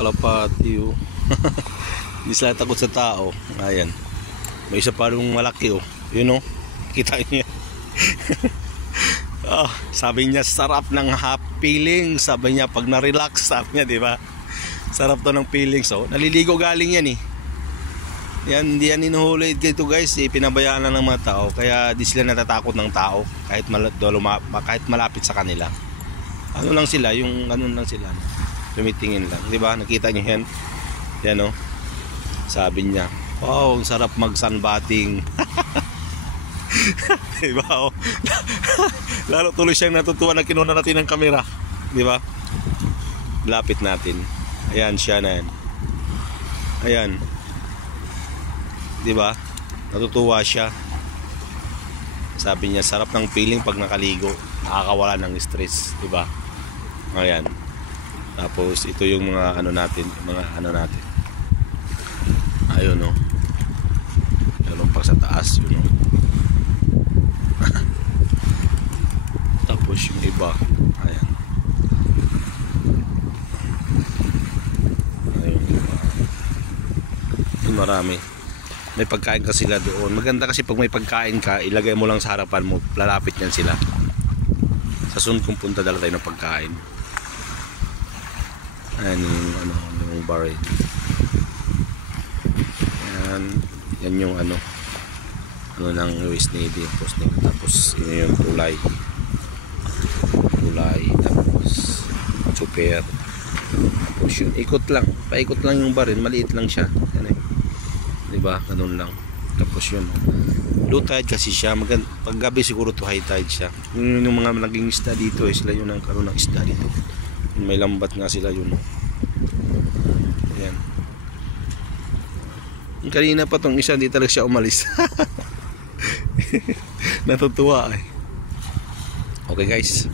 kalapati oh. Hindi sila takot sa tao. Ayan. May isa pa rin malaki oh. Yun oh. Kita niya. Sabi niya sarap ng feeling. Sabi niya pag na-relax, sabi niya, di ba? Sarap to ng feelings oh. Naliligo galing yan eh. Yan, hindi yan inuhuli dito guys eh. Pinabayaan lang ng mga tao. Kaya di sila natatakot ng tao kahit malapit sa kanila. Ano lang sila, yung ano lang sila, tumitingin lang, di ba? Nakita niyo yan? Yan oh. Sabi niya, wow, ang sarap mag-sunbathing. Di ba oh? Lalo tuloy siyang natutuwa na kinuha natin ng kamera, di ba? Lapit natin. Ayan siya na yan. Ayan. Di ba? Natutuwa siya. Sabi niya sarap ng feeling pag nakaligo, nakakawala ng stress, di ba? Ayan. Tapos ito yung mga ano natin, ayun oh. Meron pa sa taas yun oh. Tapos yung iba, ayan. Ayun iba. Yun, marami. May pagkain ka sila doon. Maganda kasi pag may pagkain ka, ilagay mo lang sa harapan mo, lalapit yan sila. Sa sunod kong punta, dala tayo ng pagkain. Ayan yung ano, yung bar. Ayan, yan yung ano ng US Navy, tapos yun yung tulay, tapos super, tapos yun, paikot lang yung bar, maliit lang siya. Yan eh. Diba? Ganun lang. Tapos yun. Low tide kasi siya. Pag gabi siguro to high tide siya. Yung mga naging isda dito eh. Sila yun ang karoon ng isda dito. May lambat nga sila yun. Ayan. Kanina pa tong isa, hindi talaga siya umalis. Natutuwa eh. Okay guys.